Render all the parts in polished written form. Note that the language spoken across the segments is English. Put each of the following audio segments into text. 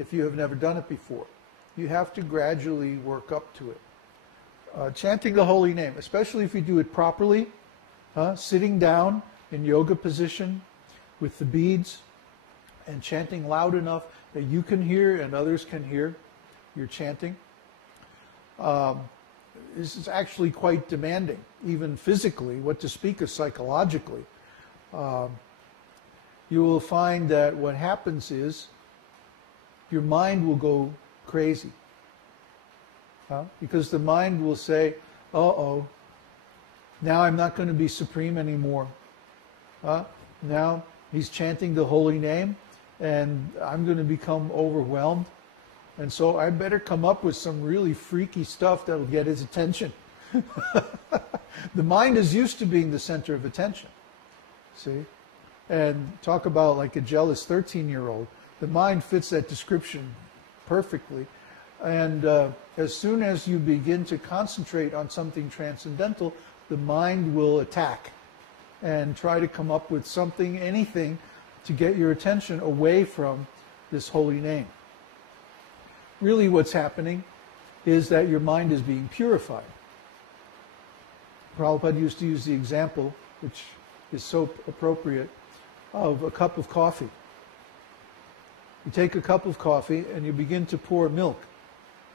if you have never done it before. You have to gradually work up to it. Chanting the holy name, especially if you do it properly, sitting down in yoga position with the beads and chanting loud enough that you can hear and others can hear your chanting. This is actually quite demanding, even physically, what to speak of psychologically. You will find that what happens is your mind will go crazy. Because the mind will say, uh-oh, now I'm not going to be supreme anymore. Now he's chanting the holy name and I'm going to become overwhelmed. And so I better come up with some really freaky stuff that will get his attention. The mind is used to being the center of attention. See? And talk about like a jealous 13-year-old. The mind fits that description perfectly. And as soon as you begin to concentrate on something transcendental, the mind will attack and try to come up with something, anything, to get your attention away from this holy name. Really what's happening is that your mind is being purified. Prabhupada used to use the example, which is so appropriate, of a cup of coffee. You take a cup of coffee and you begin to pour milk.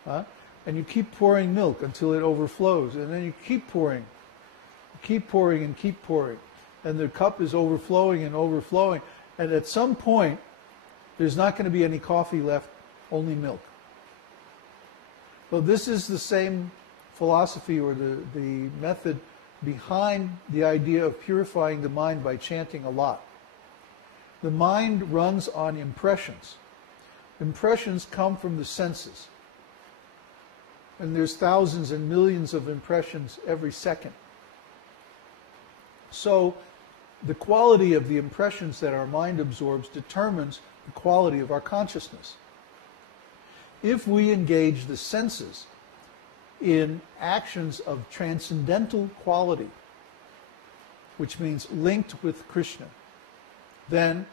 And you keep pouring milk until it overflows. And then you keep pouring and keep pouring. And the cup is overflowing and overflowing. And at some point, there's not going to be any coffee left, only milk. Well, this is the same philosophy or the method behind the idea of purifying the mind by chanting a lot. The mind runs on impressions. Impressions come from the senses. And there's thousands and millions of impressions every second. So the quality of the impressions that our mind absorbs determines the quality of our consciousness. If we engage the senses in actions of transcendental quality, which means linked with Kṛṣṇa, then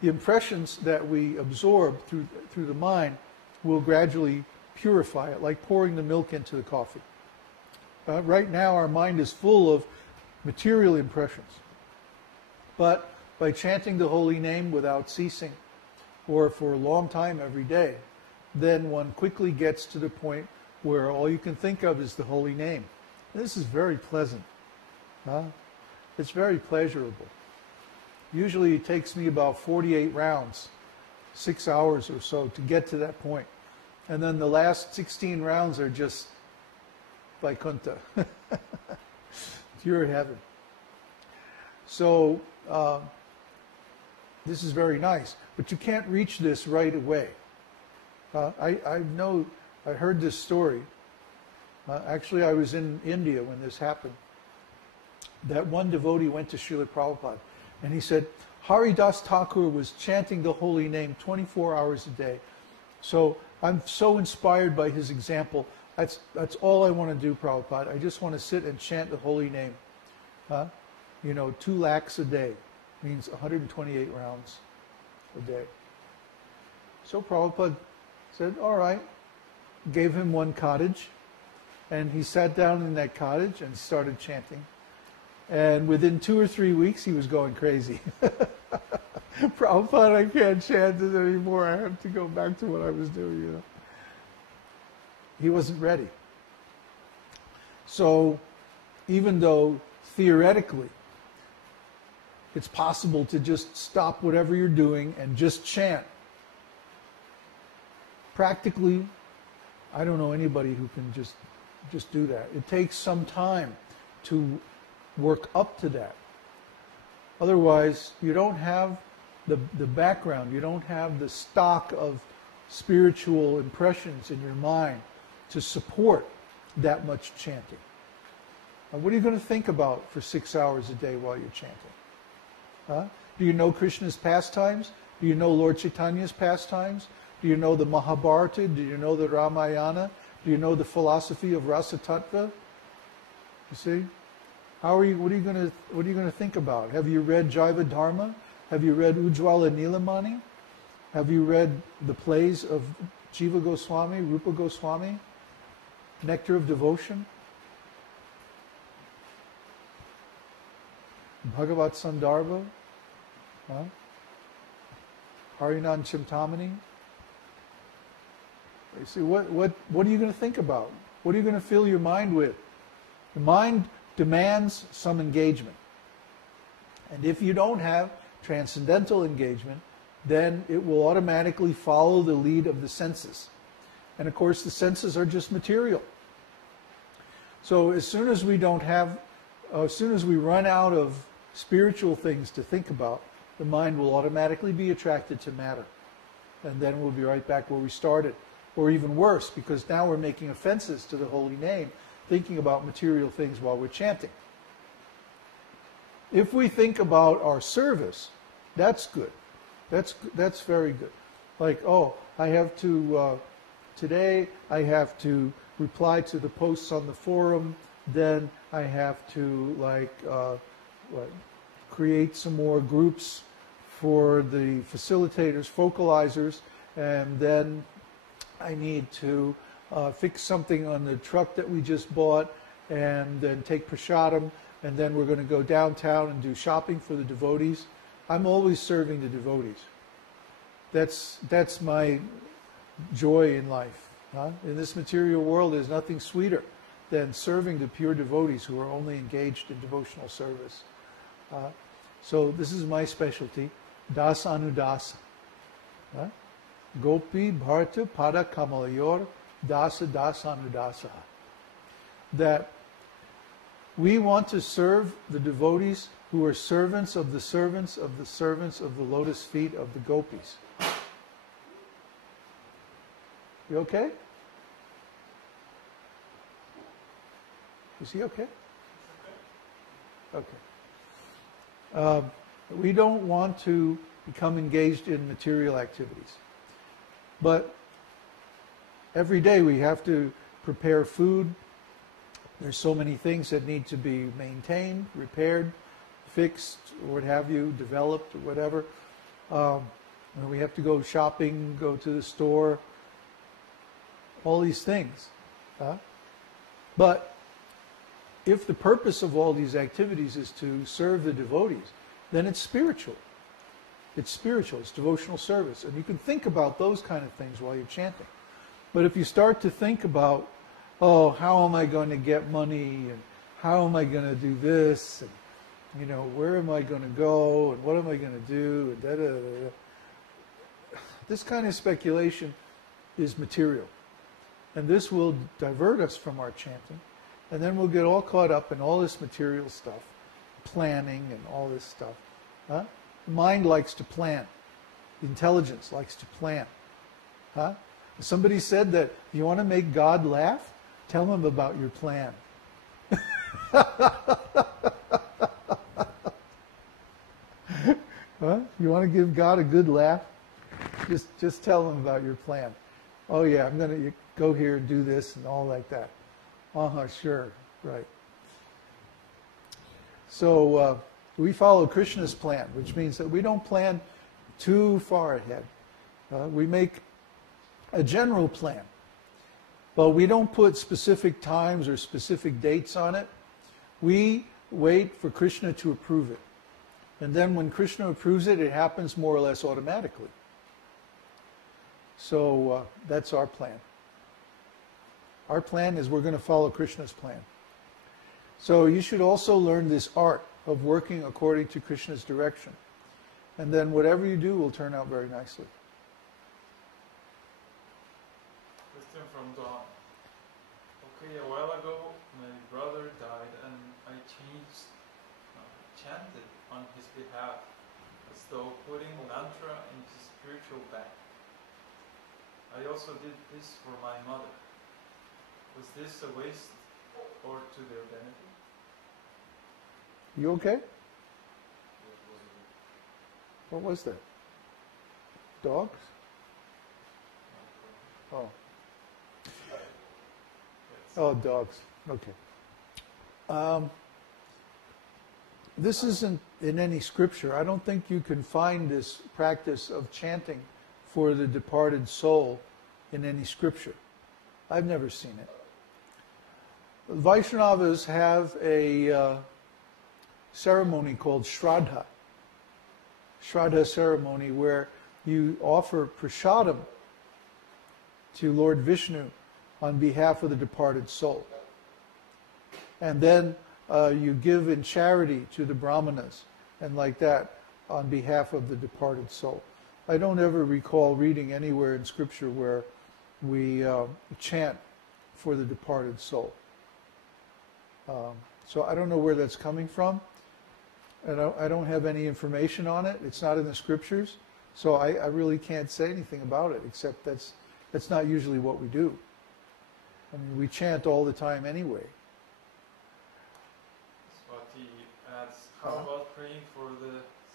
the impressions that we absorb through the mind will gradually purify it, like pouring the milk into the coffee. Right now our mind is full of material impressions. But by chanting the holy name without ceasing, or for a long time every day, then one quickly gets to the point where all you can think of is the holy name. This is very pleasant. It's very pleasurable. Usually it takes me about 48 rounds, 6 hours or so, to get to that point. And then the last 16 rounds are just Vaikuntha. Pure heaven. So this is very nice. But you can't reach this right away. I heard this story. Actually, I was in India when this happened. That one devotee went to Srila Prabhupada. And he said, Haridas Thakur was chanting the holy name 24 hours a day. So I'm so inspired by his example. That's all I want to do, Prabhupada. I just want to sit and chant the holy name. 2 lakhs a day means 128 rounds a day. So Prabhupada said, all right. Gave him one cottage. And he sat down in that cottage and started chanting. And within 2 or 3 weeks, he was going crazy. Prabhupada, I can't chant it anymore. I have to go back to what I was doing, He wasn't ready. So, even though theoretically it's possible to just stop whatever you're doing and just chant, practically, I don't know anybody who can just do that. It takes some time to work up to that. Otherwise, you don't have the background, you don't have the stock of spiritual impressions in your mind to support that much chanting. Now, what are you going to think about for 6 hours a day while you're chanting? Do you know Krishna's pastimes? Do you know Lord Chaitanya's pastimes? Do you know the Mahabharata? Do you know the Ramayana? Do you know the philosophy of Rasa Tattva? You see? What are you going to think about? Have you read Jaiva Dharma? Have you read Ujjwala Nilamani? Have you read the plays of Jiva Goswami, Rupa Goswami? Nectar of Devotion? Bhagavat Sandarbha? Huh? Harinan Chintamani? You see, what are you going to think about? What are you going to fill your mind with? The mind demands some engagement. And if you don't have transcendental engagement, then it will automatically follow the lead of the senses. And of course, the senses are just material. So as soon as we run out of spiritual things to think about, the mind will automatically be attracted to matter. And then we'll be right back where we started. Or even worse, because now we're making offenses to the holy name, thinking about material things while we're chanting. If we think about our service, that's good. That's very good. Like, oh, I have to, today I have to reply to the posts on the forum, then I have to create some more groups for the facilitators, focalizers, and then I need to fix something on the truck that we just bought, and then take prasadam, and then we're going to go downtown and do shopping for the devotees. I'm always serving the devotees. That's my joy in life. Huh? In this material world, there's nothing sweeter than serving the pure devotees who are only engaged in devotional service. So this is my specialty, das anudasa. Huh? Gopi bharata pada kamalayor dasa das anudasa. That we want to serve the devotees who are servants of the servants of the servants of the lotus feet of the gopis. You okay? Is he okay? Okay. We don't want to become engaged in material activities. But every day we have to prepare food. There's so many things that need to be maintained, repaired, fixed, or what have you, developed, or whatever. We have to go shopping, go to the store, all these things. But if the purpose of all these activities is to serve the devotees, then it's spiritual. It's spiritual, it's devotional service. And you can think about those kind of things while you're chanting. But if you start to think about, oh, how am I going to get money, and how am I going to do this, and where am I going to go, and what am I going to do, and da-da-da-da. This kind of speculation is material. And this will divert us from our chanting. And then we'll get all caught up in all this material stuff, planning and all this stuff. Huh? The mind likes to plan. The intelligence likes to plan. Huh? Somebody said that if you want to make God laugh, tell him about your plan. Huh? You want to give God a good laugh? Just tell him about your plan. Oh yeah, I'm going to go here and do this and all like that. Sure, right. So we follow Krishna's plan, which means that we don't plan too far ahead. We make a general plan, but we don't put specific times or specific dates on it. We wait for Krishna to approve it. And then when Krishna approves it, it happens more or less automatically. So that's our plan. Our plan is we're going to follow Krishna's plan. So you should also learn this art of working according to Krishna's direction. And then whatever you do will turn out very nicely. Question from Dawn. Okay, a while ago my brother died and I chanted on his behalf as though putting mantra in his spiritual bag. I also did this for my mother. Was this a waste or to their benefit? You okay? What was that? Dogs? Oh. Oh, dogs. Okay. This isn't in any scripture. I don't think you can find this practice of chanting for the departed soul in any scripture. I've never seen it. Vaishnavas have a ceremony called Shraddha. Shraddha ceremony where you offer prasadam to Lord Vishnu on behalf of the departed soul. And then you give in charity to the brahmanas and like that on behalf of the departed soul. I don't ever recall reading anywhere in scripture where we chant for the departed soul. So I don't know where that's coming from. And I don't have any information on it. It's not in the scriptures. So I really can't say anything about it, except that's not usually what we do. I mean, we chant all the time anyway. Swati asks, how about praying for the